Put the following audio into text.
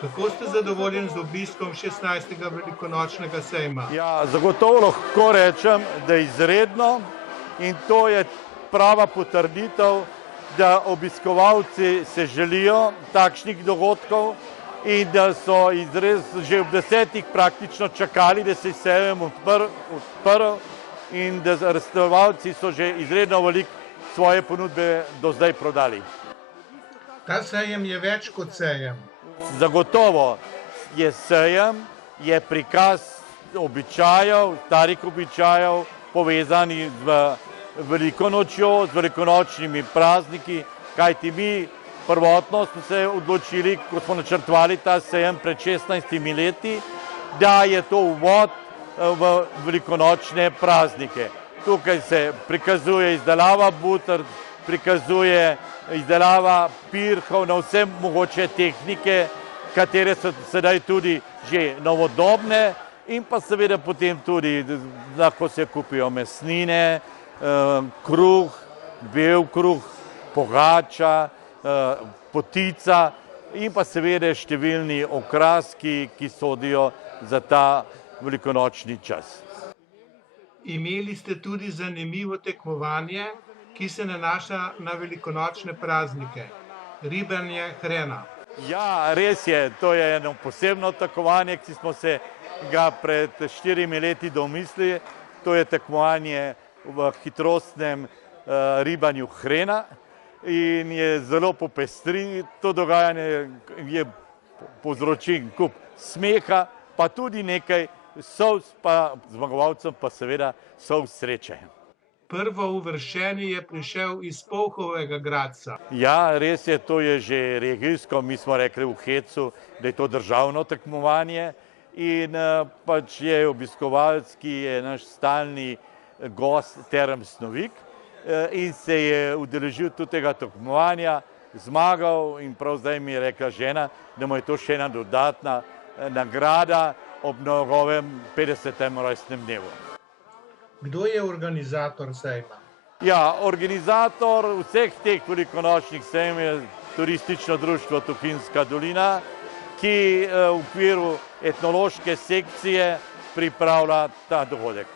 Kako ste zadovoljni z obiskom 16. velikonočnega sejma? Ja, zagotovo lahko rečem, da je izredno in to je prava potrditev, da obiskovalci se želijo takšnih dogodkov in da so že ob 10. praktično čakali, da se je sejem odprl in da restauralci so že izredno veliko svoje ponudbe do zdaj prodali. Ta sejem je več kot sejem. Zagotovo je sejem, je prikaz običajev, starih običajev, povezanih z veliko nočjo, z velikonočnimi prazniki, kajti mi prvotno smo se odločili, ko smo načrtovali ta sejem pred 16 leti, da je to uvod v velikonočne praznike. Tukaj se prikazuje izdelava butard, prikazuje izdelava pirhov na vse mogoče tehnike, katere so sedaj tudi že novodobne in pa seveda potem tudi lahko se kupijo mesnine, kruh, bel kruh, pogača, potica in pa seveda številni okraski, ki sodijo za ta velikonočni čas. Imeli ste tudi zanimivo tekmovanje, ki se nanaša na velikonočne praznike. Ribanje hrena. Ja, res je, to je eno posebno tekmovanje, ki smo se ga pred 4 leti domislili. To je tekmovanje v hitrostnem ribanju hrena in je zelo popestri. To dogajanje je povzročil kup smeha, pa tudi nekaj solz, pa zmagovalcem pa seveda solz sreče. Prvo uvrščeni je prišel iz Polhovega Gradca. Ja, res je, to je že regijsko, mi smo rekli v Hecu, da je to državno tekmovanje in pač je obiskovalec, ki je naš stalni gost Term Snovik in se je udeležil tudi tega tekmovanja, zmagal in prav zdaj mi je rekla žena, da mu je to še ena dodatna nagrada ob njegovem 50. rojstnem dnevu. Kdo je organizator sejma? Ja, organizator vseh teh velikonočnih sejem je turistično društvo Tuhinjska dolina, ki v okviru etnološke sekcije pripravlja ta dogodek.